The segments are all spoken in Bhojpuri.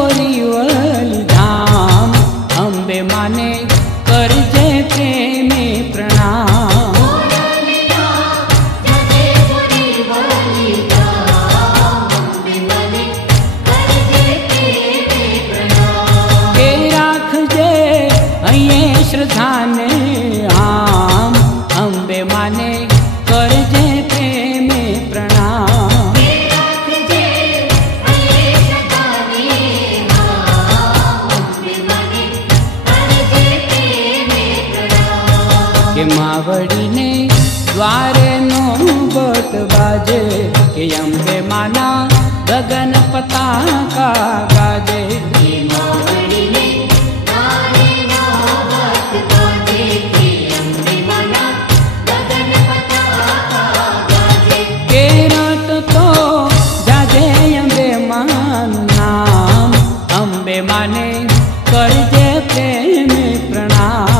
बोरीवली धाम अम्बे माने करजे प्रेमे प्रणाम। के राखजे अये श्रद्धा ने आम अम्बे माने करजे प्रेमे प्रणाम। के मावड़ी ने द्वारे नो बत बाजे के अम्बे माना गगन पताका गाजे। के रात तो जाजे अम्बे मानु नाम अम्बे माने करजे प्रेम प्रणाम।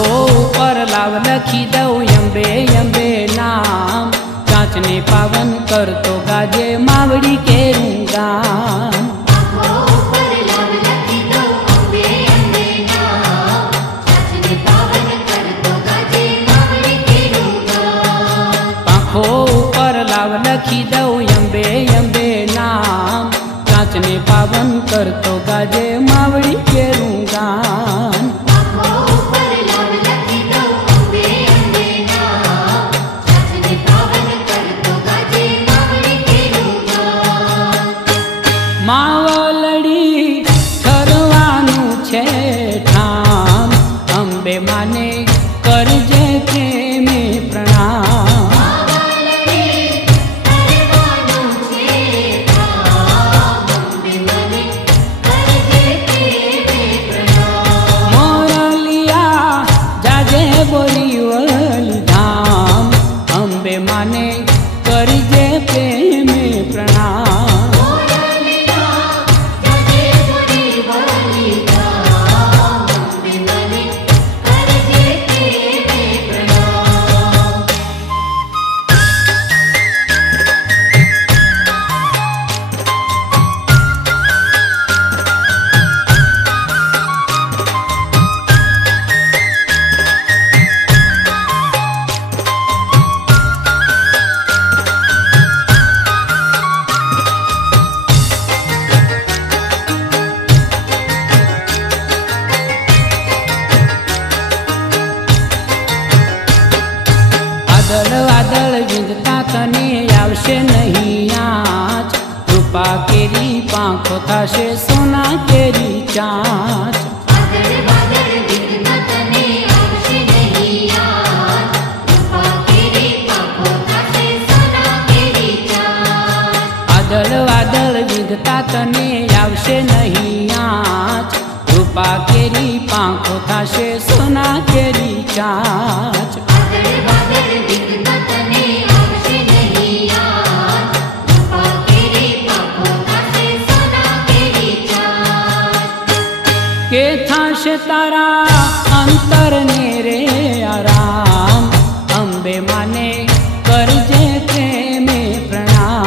ऊपर लाव लखी दऊ अम्बे अम्बे नाम चाचने पावन कर तो गाजे मावड़ी के गाम। आँखों ऊपर लाव लखी दऊ अम्बे अम्बे नाम चाचने पावन कर तो गाजे मावड़ी के गाम। मावलड़ी ठरवानु छे ठाम अम्बे माने करजे प्रेमे प्रणाम। मोरलिया जाजे बोरीवली धाम अम्बे माने करजे प्रेमे प्रणाम। वादळ वादळ विंधता तने आवशे नहीं आँच रूपा केरी पाखो थाशे सोना केरी चाँच। वादळ वादळ विंधता तने आवशे नहीं आँच रूपा केरी पाखो थाशे सोना केरी चाँच। के थाशे तारा अंतर ने रे आराम अम्बे माने करजे प्रेमे प्रणाम।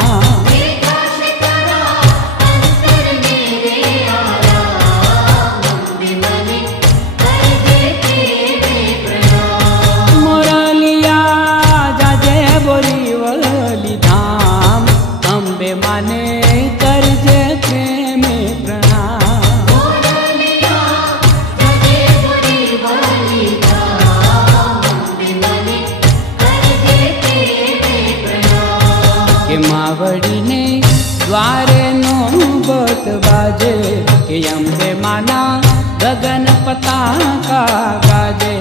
मोरलिया जाजे बोरीवली धाम अम्बे माने करजे प्रेमे प्रणाम। के मावड़ी ने द्वारे नो बत बाजे के अम्बे माना गगन पताका गाजे।